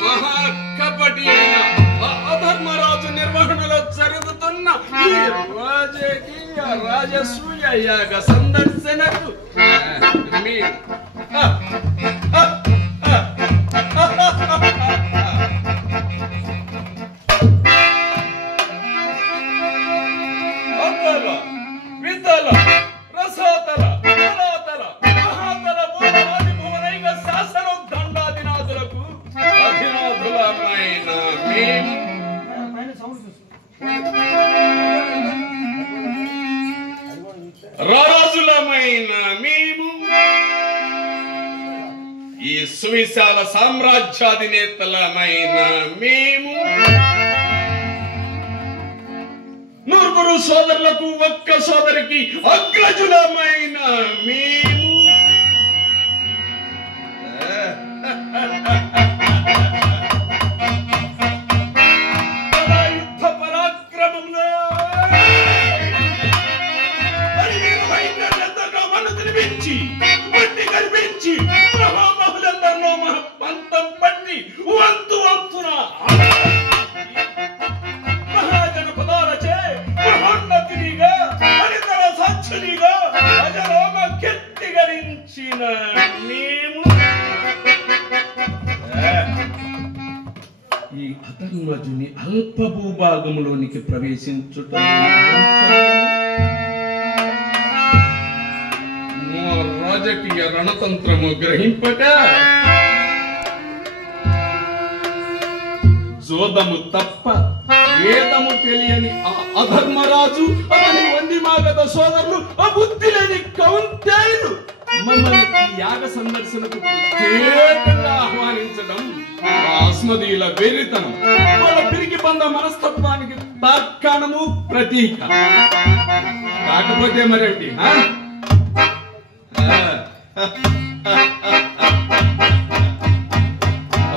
మహాకపటి అయిన అధర్మరాజు నిర్వహణలో జరుగుతున్న ఈ రాజకీయ రాజసూయ యాగ సందర్శనకు రాజులమైన మేము ఈ సువిశాల సామ్రాజ్యాధినేతలమైన మేము నూరుగురు సోదరులకు ఒక్క సోదరికి అగ్రజులమైన మేము ఈ అధర్మజుని అల్ప భూభాగంలోనికి ప్రవేశించుట రాజకీయ రణతంత్రము గ్రహింపక జోదము తప్ప వేదము తెలియని ఆ అధర్మరాజు అతని వందిమాగత సోదరులు అబుద్ధి లేని కౌంతేయులు మమ్మల్ని ఈ యాగ సందర్శనకు ప్రత్యేకంగా ఆహ్వానించడం అస్మదీయుల వెర్రితనం, వాళ్ళ పిరికి పంద మనస్తత్వానికి తార్కాణము ప్రతీక. కాకపోతే మరేంటి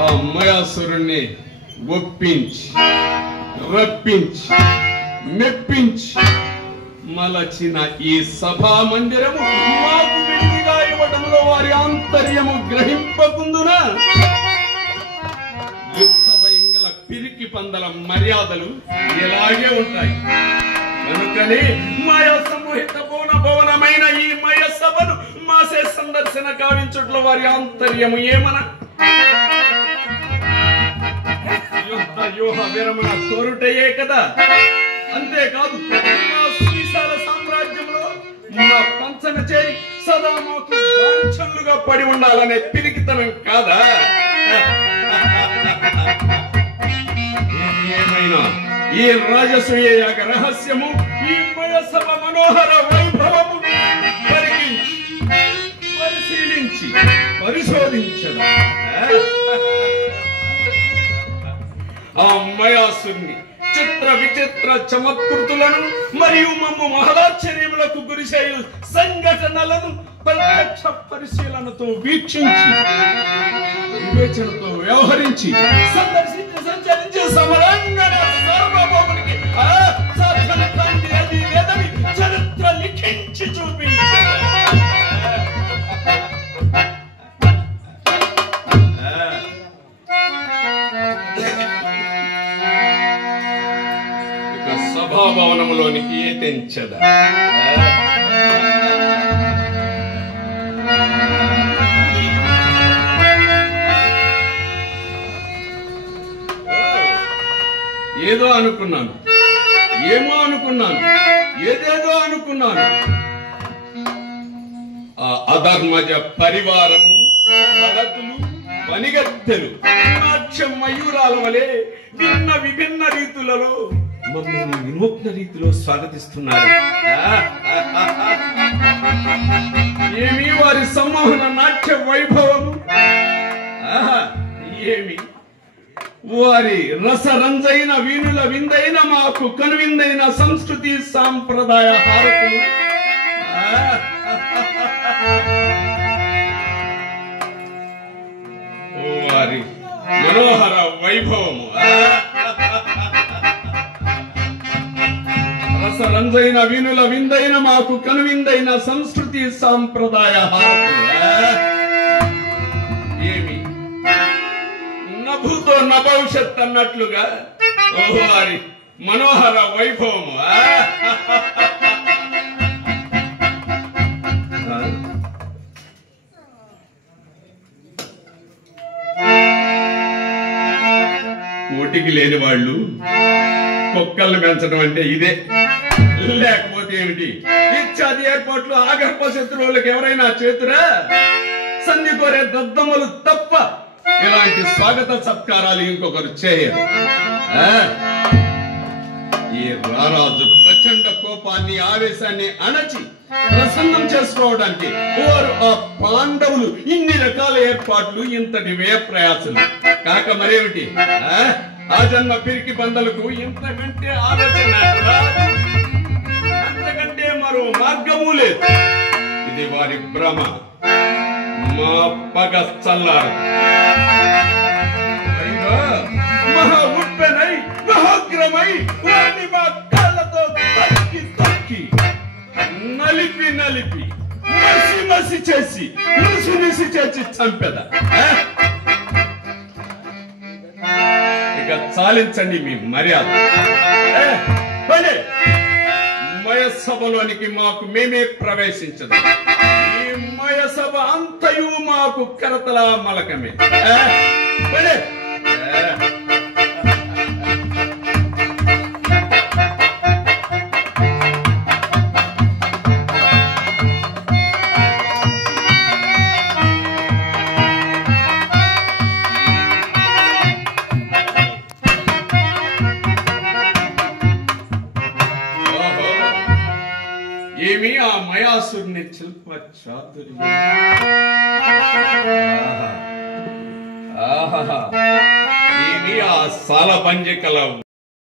ఆ మయాసురుణ్ణి ఒప్పించి రప్పించి మెప్పించి మలచిన ఈ సభా మందిరము మాకు విడిగా ఇవ్వడంలో వారి ఆంతర్యము గ్రహింపకుందున యుద్ధ భయంగల పిరికి పందల మర్యాదలు ఇలాగే ఉంటాయి. కనుకనే మాయా సమూహిత భవనమైన ఈ మయ సభను మాసే సందర్శన కావించుట్లో వారి ఆంతర్యము ఏమన యుద్ధ వ్యూహ విరమణ కోరుటయే కదా. అంతేకాదు మా శ్రీశాల సామ్రాజ్యంలో మా పంచన చేరి సదా మాకు వాంఛలుగా పడి ఉండాలనే పిరికితనం కాదా? ఏమైనా ఈ రాజసూయ యాగ రహస్యము ఈ మయసభ మనోహర వైభవము పరికించి పరిశీలించి పరిశోధించదు. ఆ మయాసుని చిత్ర విచిత్ర చమత్కృతులను మరియు మమ్ము మహదాశ్చర్యములకు గురిచేయు సంఘటనలను ప్రత్యక్ష పరిశీలనతో వీక్షించి వివేచనతో వ్యవహరించి సందర్శించి సంచరించి సమరంగణ సార్వభౌమునికి చరిత్ర లిఖించి చూపించారు. సభాభవనములోనికి తెంచదా ఏదో అనుకున్నాను, ఏమో అనుకున్నాను, ఏదేదో అనుకున్నాను. ఆ అధర్మజ పరివారం పడతులు వనిగత్తెలు నాట్యం మయూరాల వలె భిన్న విభిన్న రీతులలో మమ్మల్ని వినూత్న రీతిలో స్వాగతిస్తున్నారు. ఏమి వారి సమ్మోహన నాట్య వైభవము, ఏమి వారి రసరంజైన వీణుల విందైన మాకు కనువిందైన సంస్కృతి సాంప్రదాయ హారతులు, వారి మనోహర వైభవము, రసరంజ కంజైన వినుల విందైన మాకు కనువిందైన సంస్కృతి సాంప్రదాయ ఏమి నభూతో నభవిష్యత్ అన్నట్లుగా ఓహో వారి మనోహర వైభవము కోటికి లేని వాళ్ళు కుక్కల్ని పెంచడం అంటే ఇదే, లేకపోతే ఏమిటి? ఇత్యాది ఏర్పాట్లు ఆగర్భ శత్రువులకు ఎవరైనా చేతురా? సంధి కోరే దద్దమ్మలు తప్ప ఇలాంటి స్వాగత సత్కారాలు ఇంకొకరు చేయరు. ఈ రారాజు ప్రచండ కోపాన్ని ఆవేశాన్ని అణచి ప్రసన్నం చేసుకోవడానికి వారు ఆ పాండవులు ఇన్ని రకాల ఏర్పాట్లు, ఇంతటి వ్యయ ప్రయాసలు కాక మరేమిటి? ఆ జన్మ పిరికి బందలకు ఇంతకంటే ఆలోచన, అంతకంటే మరో మార్గము లేదు. ఇది వారి భ్రమ. మా పగ చల్లారు. మహా ఉప్పెనై మహాగ్రమై వారిని మా కాళ్ళతో తక్కి తక్కి నలిపి నలిపి మసి మసి చేసి నిసి నిసి చేసి చంపెద. ఇక చాలించండి మీ మర్యాద. మయసభలోనికి మాకు మేమే ప్రవేశించదు. ఈ మయసభ అంతయు మాకు కరతలా మలకమే. ఏమి ఆ మయాసుని శిల్ప చాతుర్యం! ఏమి ఆ సాలబంజికల